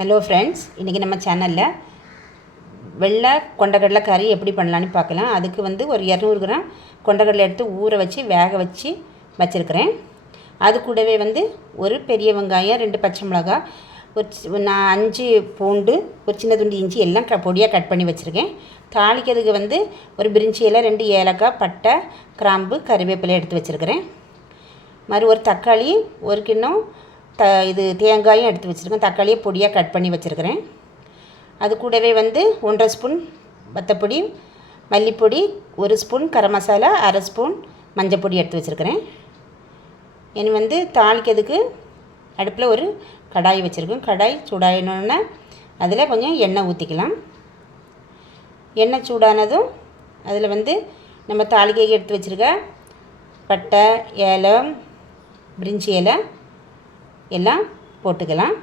Hello friends, இன்றைக்கி நம்ம சேனலில் வெள்ளை கொண்டக்கடலை கறி எப்படி பண்ணலான்னு பார்க்கலாம். அதுக்கு ஒரு 200 கிராம் கொண்டக்கடலை எடுத்து ஊற வச்சு வேக வச்சு வச்சுருக்கிறேன். அது கூடவே ஒரு பெரிய வெங்காயம், 2 பச்சை மிளகாய், நான் 5 பூண்டு, ஒரு சின்ன துண்டு இஞ்சி எல்லாம் பொடியாக கட் பண்ணி வச்சுருக்கேன். தாளிக்கிறதுக்கு ஒரு பிரிஞ்சி இலை, 2 ஏலக்காய், பட்டை, கிராம்பு, கறிவேப்பிலை எடுத்து வச்சுருக்கிறேன். ஒரு தக்காளி, ஒரு கிண்ணம் இது தேங்காயும் எடுத்து வச்சுருக்கேன். தக்காளியை பொடியாக கட் பண்ணி வச்சுருக்கிறேன். அது கூடவே 1.5 spoon வத்தப்பொடி, மல்லிப்பொடி, 1 spoon garam masala, 1/2 spoon மஞ்சள் பொடி எடுத்து வச்சுருக்கிறேன். இனி தாளிக்கிறதுக்கு அடுப்பில் ஒரு கடாய் வச்சுருக்கேன். கடாய் சூடாயினோடனே அதில் கொஞ்சம் எண்ணெய் ஊற்றிக்கலாம். எண்ணெய் சூடானதும் அதில் நம்ம தாளிக்கைக்கு எடுத்து வச்சுருக்க பட்டை, ஏலம், பிரிஞ்சி இலை எல்லாம் போட்டுக்கலாம்.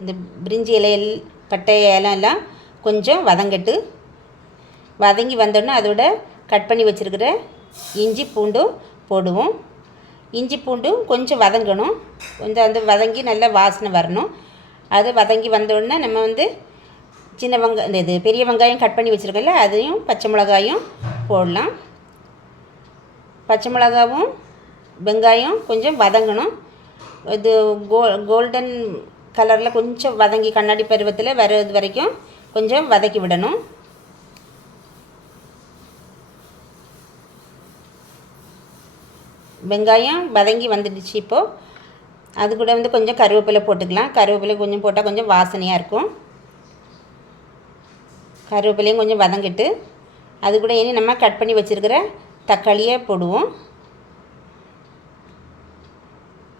இந்த பிரிஞ்சி இலையில் பட்டை ஏலம் எல்லாம் கொஞ்சம் வதங்கி வந்தோடனே அதோட கட் பண்ணி வச்சுருக்கிற இஞ்சி பூண்டும் போடுவோம். இஞ்சி பூண்டும் கொஞ்சம் வதங்கணும். கொஞ்சம் வதங்கி நல்லா வாசனை வரணும். அது வதங்கி வந்தோடனே நம்ம சின்ன வெங்காயம், பெரிய வெங்காயம் கட் பண்ணி வச்சுருக்கல, அதையும் பச்சை மிளகாயும் போடலாம். பச்சை மிளகாவும் வெங்காயம் கொஞ்சம் வதங்கணும். இது கோல்டன் கலரில் கொஞ்சம் வதங்கி கண்ணாடி பருவத்தில் வர்றது வரைக்கும் கொஞ்சம் வதக்கி விடணும். வெங்காயம் வதங்கி வந்துடுச்சு. இப்போது அது கூட கொஞ்சம் கருவேப்பிலை போட்டுக்கலாம். கருவேப்பிலை கொஞ்சம் போட்டால் கொஞ்சம் வாசனையாக இருக்கும். கருவேப்பிலையும் கொஞ்சம் வதங்கிட்டு அது கூட இனி நம்ம கட் பண்ணி வச்சுருக்கிற தக்காளியை போடுவோம்.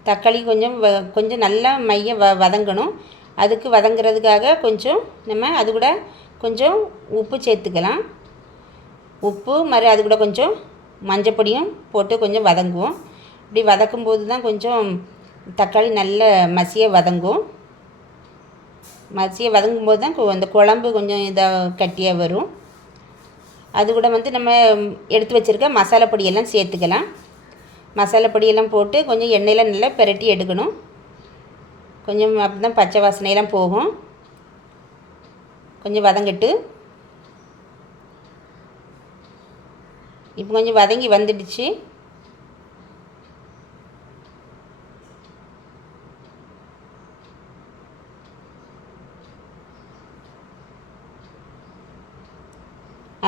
தக்காளி கொஞ்சம் நல்லா வதங்கணும். அதுக்கு வதங்கிறதுக்காக கொஞ்சம் நம்ம அது கூட கொஞ்சம் உப்பு சேர்த்துக்கலாம். உப்பு அது கூட கொஞ்சம் மஞ்சள் பொடியும் போட்டு கொஞ்சம் வதங்குவோம். இப்படி வதக்கும்போது தான் கொஞ்சம் தக்காளி நல்ல மசியாக வதங்கும். மசியாக வதங்கும்போது தான் அந்த குழம்பு கொஞ்சம் இதாக கட்டியாக வரும். அது கூட நம்ம எடுத்து வச்சுருக்க மசாலா பொடியெல்லாம் சேர்த்துக்கலாம். மசாலா பொடியெல்லாம் போட்டு கொஞ்சம் எண்ணெயில் நல்லா பிரட்டி எடுக்கணும். கொஞ்சம் அப்படி தான் பச்சை வாசனையெல்லாம் போகும். கொஞ்சம் வதங்கிட்டு இப்போ கொஞ்சம் வதங்கி வந்துடுச்சு.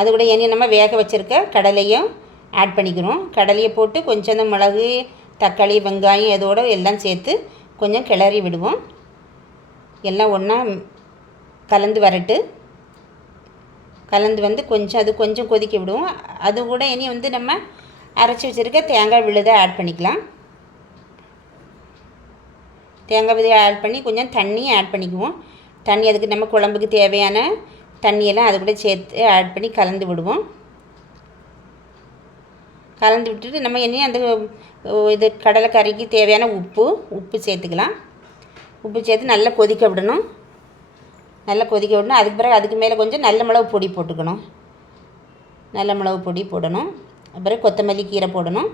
அது கூட இனி நம்ம வேக வச்சுருக்க கடலையும் ஆட் பண்ணிக்கிறோம். கடலையை போட்டு கொஞ்சம் அந்த மிளகு, தக்காளி, வெங்காயம் இதோடு எல்லாம் சேர்த்து கொஞ்சம் கிளறி விடுவோம். எல்லாம் ஒன்றா கலந்து வரட்டு. கலந்து கொஞ்சம் கொதிக்க விடுவோம். அது கூட இனி நம்ம அரைச்சி வச்சுருக்க தேங்காய் விழுதை ஆட் பண்ணிக்கலாம். தேங்காய் விழுதை ஆட் பண்ணி கொஞ்சம் தண்ணியும் ஆட் பண்ணிக்குவோம். தண்ணி அதுக்கு நம்ம குழம்புக்கு தேவையான தண்ணியெல்லாம் அது கூட சேர்த்து ஆட் பண்ணி கலந்து விடுவோம். கலந்து விட்டுட்டு நம்ம இனி இது கடலைக்கறிக்கு தேவையான உப்பு சேர்த்துக்கலாம். உப்பு சேர்த்து நல்லா கொதிக்க விடணும். அதுக்கு பிறகு அதுக்கு மேலே கொஞ்சம் நல்ல மிளகு பொடி போட்டுக்கணும். நல்ல மிளகு பொடி போடணும். அப்புறம் கொத்தமல்லி கீரை போடணும்.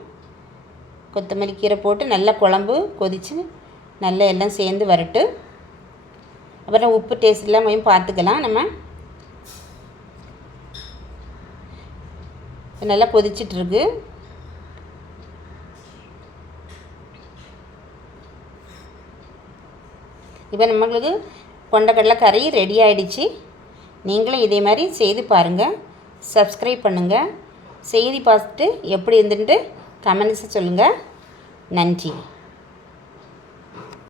கொத்தமல்லி கீரை போட்டு நல்லா குழம்பு கொதித்து நல்லா எல்லாம் சேர்ந்து வரட்டு. அப்புறம் உப்பு டேஸ்ட்லாம் கொஞ்சம் பார்த்துக்கலாம். நம்ம நல்லா கொதிச்சிட்ருக்கு. இப்போ நம்மளுக்கு கொண்டக்கடலை கறி ரெடி ஆகிடுச்சு. நீங்களும் இதே மாதிரி செய்து பாருங்கள். சப்ஸ்கிரைப் பண்ணுங்கள். செய்தி பார்த்துட்டு எப்படி இருந்துட்டு கமெண்ட்ஸை சொல்லுங்கள். நன்றி.